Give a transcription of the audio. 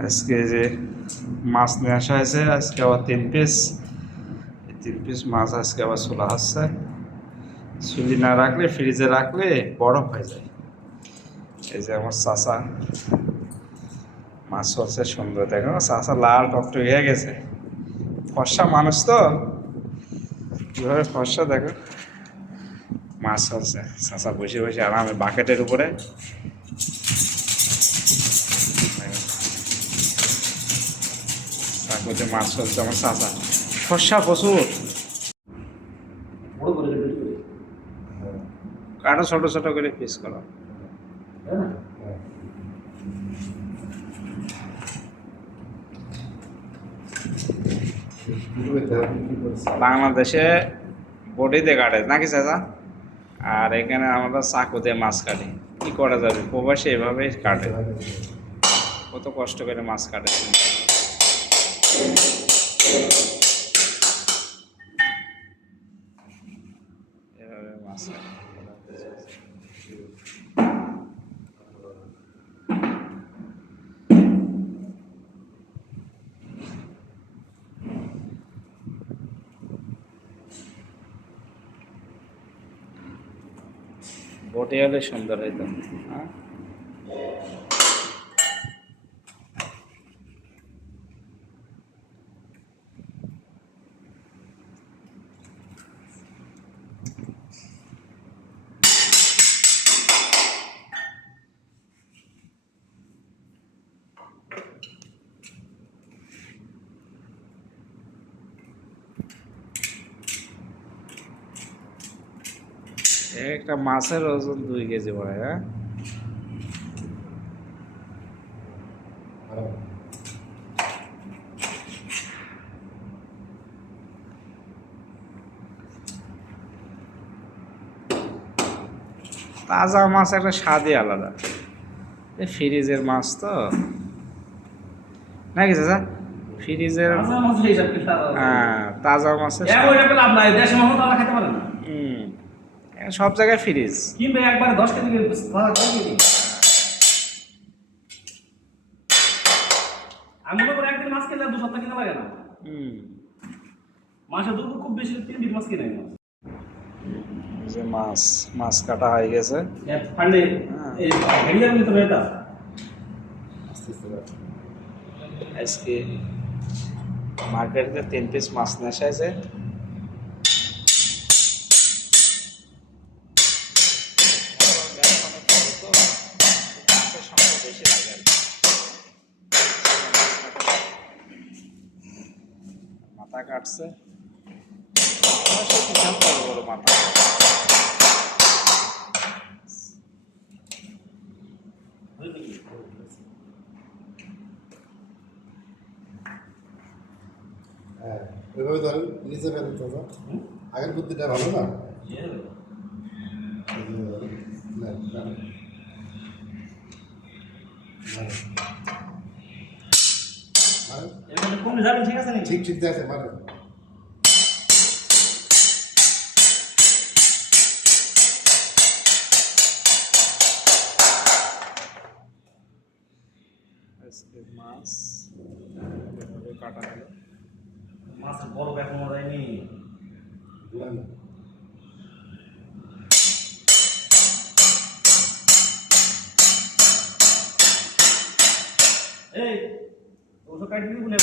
আজকে যে মাছ নিয়ে আসা হয়েছে, আজকে আবার 3 পিস, 3 পিস মাছ আজকে আবার ছোলা হচ্ছে। চুলি না রাখলে, ফ্রিজে রাখলে বরফ হয়ে যায়। এই যে আমার চাচা মাছ হচ্ছে, সুন্দর দেখো, চাচা লাল টকটক হয়ে গেছে। ফর্সা মানুষ তো, কীভাবে ফর্সা দেখো। মাছ হচ্ছে, চাচা বসে বসে আরামে বাকেটের উপরে। তারপরে মাছ হচ্ছে আমার চাচা, ফর্সা প্রচুর। কাটো ছোট ছোট করে পিস করো। বাংলাদেশে বডিতে কাটে নাকি চাচা, আর এখানে আমরা চাকু দিয়ে মাছ কাটি। কি করা যাবে, প্রবাসী এভাবেই কাটে, কত কষ্ট করে মাছ কাটে। এভাবে মাছ কাটে। বটি হলে সুন্দর হইতো। হ্যাঁ, একটা মাছের ওজন 2 কেজি পড়ে। হ্যাঁ, তাজা মাছ একটা স্বাদই আলাদা। ফ্রিজের মাছ তো নাকি চাচা, ফ্রিজের হ্যাঁ, তাজা মাছের সব জায়গায় ফ্রিজ। কিনবে একবারে 10 কেজি আমি মনে করি একদিন মাছ কিনলে 2 সপ্তাহ কিনা লাগে না। মাসে দুপুর খুব বেশি 3 দিন মাছ কিনে মাছ। যে মাছ কাটা হয়ে গেছে। আজকে মার্কেটে 3 পিস মাছ নিয়ে আসা মাথা কাটছে, বড় বড় মাথা। হ্যাঁ, ওইভাবে ধরেন নিচে ফেলেন তো, আগের বুদ্ধিটা ভালো না। ঠিক ঠিক আছে মানে মাছ কাটা হলো। মাছের বড় এখনো যায়নি। এই ওষুধ কাটি দিবি বলে